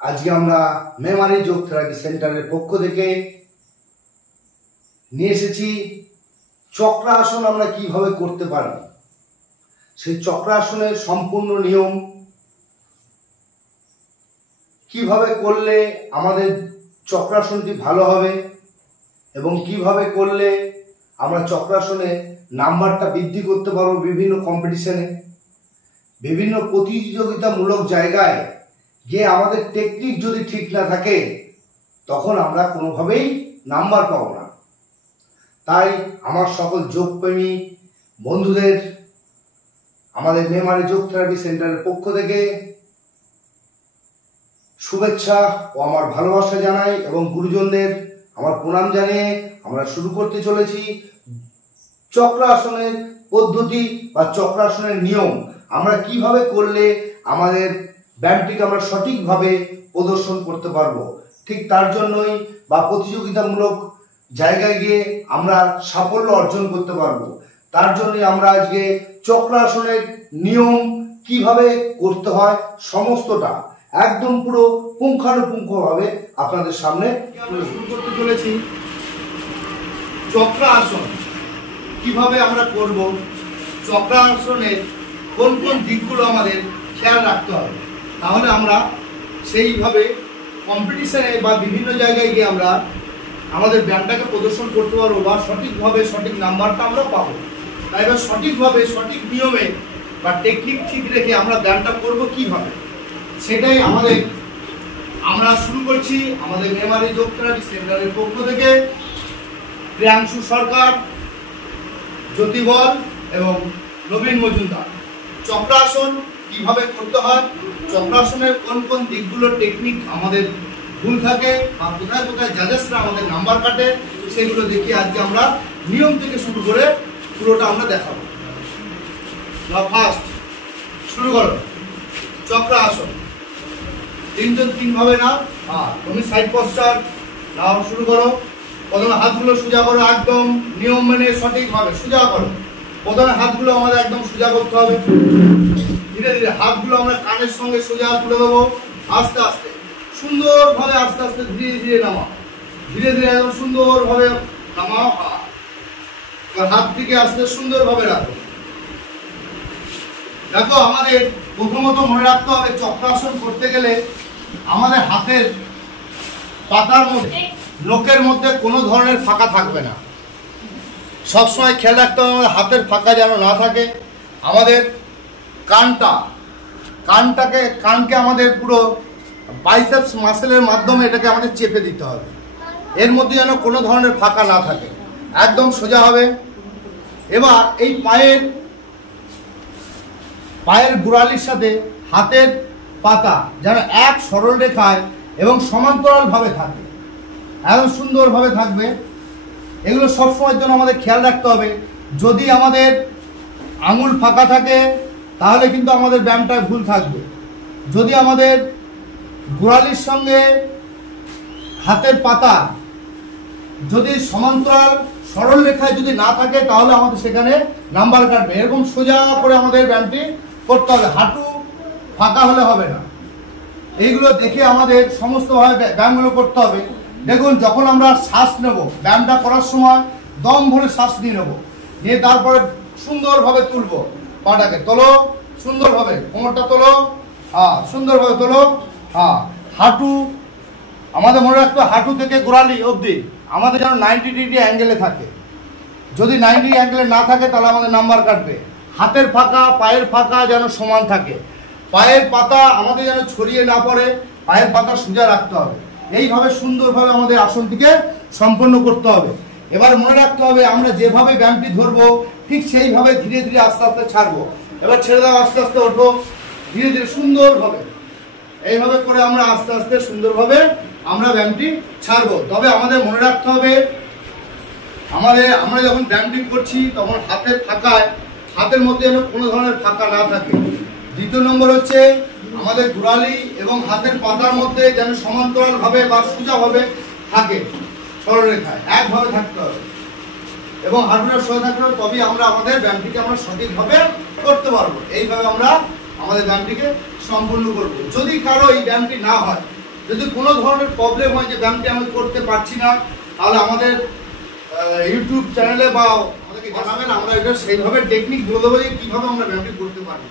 আজকে আমরা মেমারি যোগ থেরাপি সেন্টারের পক্ষ থেকে নিয়ে এসেছি চক্রাসন আমরা কিভাবে করতে পারি। সেই চক্রাসনের সম্পূর্ণ নিয়ম, কিভাবে করলে আমাদের চক্রাসনটি ভালো হবে এবং কিভাবে করলে আমরা চক্রাসনে নাম্বারটা বৃদ্ধি করতে পারবো। বিভিন্ন কম্পিটিশনে, বিভিন্ন প্রতিযোগিতামূলক জায়গায় গিয়ে আমাদের টেকনিক যদি ঠিক না থাকে তখন আমরা কোনোভাবেই নাম্বার পাবো না। তাই আমার সকল যোগপ্রেমী বন্ধুদের আমাদের মেমারি যোগ থেরাপি সেন্টারের পক্ষ থেকে শুভেচ্ছা ও আমার ভালোবাসা জানাই এবং গুরুজনদের আমার প্রণাম জানিয়ে আমরা শুরু করতে চলেছি চক্রাসনের পদ্ধতি বা চক্রাসনের নিয়ম। আমরা কিভাবে করলে আমাদের ব্যায়ামটিকে আমরা সঠিকভাবে প্রদর্শন করতে পারবো, ঠিক তার জন্যই বা প্রতিযোগিতামূলক জায়গায় গিয়ে আমরা সাফল্য অর্জন করতে পারবো। তার জন্যই আমরা আজকে চক্রাসনের নিয়ম কিভাবে করতে হয় সমস্তটা একদম পুরো পুঙ্খানুপুঙ্খভাবে আপনাদের সামনে আমরা শুরু করতে চলেছি। চক্রাসন কিভাবে আমরা করব, চক্রাসনের কোন কোন দিকগুলো আমাদের খেয়াল রাখতে হবে, তাহলে আমরা সেইভাবে কম্পিটিশনে বা বিভিন্ন জায়গায় গিয়ে আমরা আমাদের ব্যায়ামটাকে প্রদর্শন করতে পারবো বা সঠিকভাবে সঠিক নাম্বারটা আমরা পাবো। তাই এবার সঠিকভাবে সঠিক নিয়মে বা টেকনিক ঠিক রেখে আমরা ব্যায়ামটা করবো কিভাবে, সেটাই আমরা শুরু করছি আমাদের মেমারি যোগ থেরাপি সেন্টারের পক্ষ থেকে। প্রিয়াংশু সরকার, জ্যোতিবল এবং নবীন মজুমদার। চক্রাসন কিভাবে করতে হয়, চক্রাসনের কোন কোন দিকগুলোর টেকনিক আমাদের ভুল থাকে বা কোথায় কোথায় জাজেসরা আমাদের নাম্বার কাটে, সেগুলো দেখিয়ে আজকে আমরা নিয়ম থেকে শুরু করে পুরোটা আমরা দেখাবো। ফার্স্ট শুরু করো চক্রাসন। তিনজন তিনভাবে না, তুমি সাইড পশ্চার নাও, শুরু করো। প্রথমে হাতগুলো সোজা করো, একদম নিয়ম মেনে সঠিকভাবে সোজা করো। প্রথমে হাতগুলো আমাদের একদম সোজা করতে হবে। ধীরে ধীরে হাতগুলো আমরা কানের সঙ্গে সোজা তুলে দেবো, আস্তে আস্তে সুন্দরভাবে, আস্তে আস্তে ধীরে ধীরে নামাও, ধীরে ধীরে একদম সুন্দরভাবে নামাও। হাত থেকে আস্তে সুন্দরভাবে রাখো। দেখো, আমাদের প্রথমত মনে রাখতে হবে চক্রাসন করতে গেলে আমাদের হাতের পাতার মধ্যে, নখের মধ্যে কোনো ধরনের ফাঁকা থাকবে না। সবসময় খেয়াল রাখতে হবে আমাদের হাতের ফাঁকা যেন না থাকে। আমাদের কানকে আমাদের পুরো বাইসেপস মাসেলের মাধ্যমে এটাকে আমাদের চেপে দিতে হবে। এর মধ্যে যেন কোনো ধরনের ফাঁকা না থাকে, একদম সোজা হবে। এবার এই পায়ের গোড়ালির সাথে হাতের পাতা যেন এক সরল রেখায় এবং সমান্তরালভাবে থাকে, একদম সুন্দরভাবে থাকবে। এগুলো সবসময়ের জন্য আমাদের খেয়াল রাখতে হবে। যদি আমাদের আঙুল ফাঁকা থাকে তাহলে কিন্তু আমাদের ব্যায়ামটা ভুল থাকবে। যদি আমাদের গোড়ালির সঙ্গে হাতের পাতা যদি সমান্তরাল সরল রেখায় যদি না থাকে তাহলে আমাদের সেখানে নাম্বার কাটবে। এরকম সোজা করে আমাদের ব্যায়ামটি করতে হবে, হাঁটু ফাঁকা হলে হবে না। এইগুলো দেখে আমাদের সমস্তভাবে ব্যায়ামগুলো করতে হবে। দেখুন, যখন আমরা শ্বাস নেব, ব্যায়ামটা করার সময় দম ভরে শ্বাস নিয়ে নেবো, নিয়ে তারপরে সুন্দরভাবে তুলবো। পাটাকে তোলো সুন্দরভাবে, কোমরটা তোলো, সুন্দরভাবে তোলো। হাঁটু আমাদের মনে রাখতে হবে, হাঁটু থেকে গোড়ালি অবধি আমাদের যেন 90 ডিগ্রি অ্যাঙ্গেলে থাকে। যদি 90 অ্যাঙ্গেলে না থাকে তাহলে আমাদের নাম্বার কাটবে। হাতের ফাঁকা, পায়ের ফাঁকা যেন সমান থাকে। পায়ের পাতা আমাদের যেন ছড়িয়ে না পড়ে, পায়ের পাতা সোজা রাখতে হবে। এইভাবে সুন্দরভাবে আমাদের আসনটিকে সম্পন্ন করতে হবে। এবার মনে রাখতে হবে, আমরা যেভাবে ব্যায়ামটি ধরবো ঠিক সেইভাবে ধীরে ধীরে আস্তে আস্তে ছাড়বো। এবার ছেড়ে দাও, আস্তে আস্তে ওঠো, ধীরে ধীরে সুন্দরভাবে। এইভাবে করে আমরা আস্তে আস্তে সুন্দরভাবে আমরা ব্যায়ামটি ছাড়বো। তবে আমাদের মনে রাখতে হবে, আমরা যখন ব্যায়ামটি করছি তখন হাতের মধ্যে যেন কোনো ধরনের ফাঁকা না থাকে। দ্বিতীয় নম্বর হচ্ছে আমাদের গোড়ালি এবং হাতের পাতার মধ্যে যেন সমান্তরালভাবে বা সোজাভাবে থাকে, সরলরেখায় একভাবে থাকতে হবে এবং হাঁটুটা সোজা থাকতে হবে। তবেই আমরা আমাদের ব্যায়ামটিকে আমরা সঠিকভাবে করতে পারবো। এইভাবে আমরা আমাদের ব্যায়ামটিকে সম্পূর্ণ করব। যদি কারো এই ব্যায়ামটি না হয় যদি কোনো ধরনের প্রবলেম হয় যে ব্যায়ামটি আমি করতে পারছি না, তাহলে আমাদের ইউটিউব চ্যানেলে বা আমাদেরকে জানাবেন, আমরা এটা সেইভাবে টেকনিক বলে দেবো যে কীভাবে আমরা ব্যায়ামটি করতে পারি।